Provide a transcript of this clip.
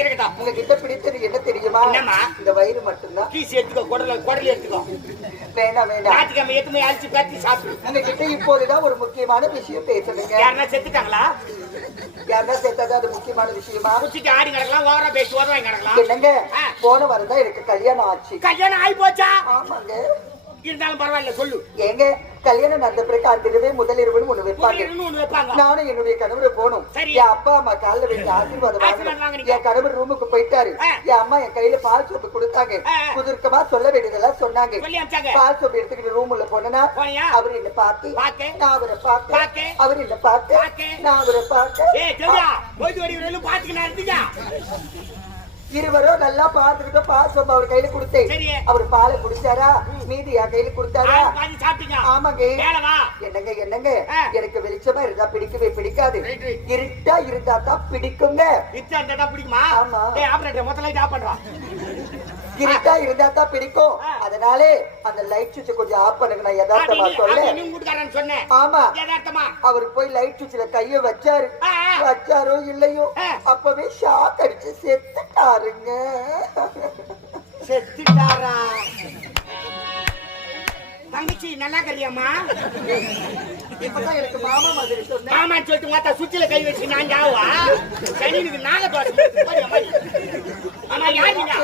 இருக்கட்டும். உங்ககிட்ட பிடித்தது என்ன தெரியுமா? என்னம்மா? இந்த வயிறு மட்டும்தான். கீசி எடுத்துக்கோ, குடல் எடுத்துக்கோ. வேண்டாம் வேண்டாம். ஞாயிற்றுக்கிழமை எதுவுமே அழிச்சு பேத்தி சாப்பிடு. உங்ககிட்ட இப்போதுதான் ஒரு முக்கியமான விஷயம் பேசணுங்க. யாருன்னா செத்துட்டாங்களா? யாருன்னா சேர்த்தாதான் அது முக்கியமான விஷயமா? குச்சிட்டு ஆடி கிடக்கலாம், ஓவரா பேசி உதவாங்க கிடக்கலாம். என்னங்க, போன வாரம் தான் எனக்கு கல்யாணம் ஆச்சு. கல்யாணம் ஆகி போச்சா? ஆமாங்க. இருந்தாலும் பரவாயில்ல, சொல்லு. ஏங்க, கல்யாணம் நடந்த பிறகு அந்த இரவே முதல் இரவுன்னு ஒண்ணு வைப்பாங்க. நானும் என்னுடைய கணவரை போனோம். என் அப்பா அம்மா காலில் வைத்து ஆசீர்வாதம் வாங்கணும். என் கணவர் ரூமுக்கு போயிட்டாரு. என் அம்மா என் கையில பால் சோப்பு கொடுத்தாங்க. குதிர்க்கமா சொல்ல வேண்டியதெல்லாம் சொன்னாங்க. பால் சோப்பு எடுத்துக்கிட்டு ரூம் உள்ள போனா அவர் என்ன பார்த்து, நான் அவரை பார்த்து, அவர் என்ன பார்த்து, நான் அவரை பார்த்து, இருவரும் நல்லா பார்த்துக்கிட்டு பால் சோப்பு அவர் கையில கொடுத்தேன். அவர் பாலை குடிச்சாரா, மீதி என் கையில கொடுத்தாரா? ஆமாங்க. என்னங்க என்னங்க, எனக்கு வெளிச்சமா இருந்தா பிடிக்கவே பிடிக்காது. இருட்டா இருந்தா தான் பிடிக்குங்க. ஆமா, இருட்டா இருந்தா தான் பிடிக்கும். அதனாலே அந்த லைட் சுவிட்ச் கொஞ்சம் ஆஃப் பண்ணுங்க. நான் யதார்த்தமா சொன்னேன். ஆமா, அவர் போய் லைட் சுவிட்ச்ல கைய வச்சாரோ இல்லையோ, அப்பவே ஷாக் அடிச்சு செத்துட்டாருங்க. செத்துட்டாரா? தங்கச்சி நல்லா கறியாமா? இப்பதான் எனக்கு மாமா மாதிரி சொன்னேன். மாமா சொல்லிட்டு மாத்தா சுவிட்ச்ல கை வச்சு நான் ஜாவா? சனிக்கு நாக தோசை. ஆமா, யாருங்க?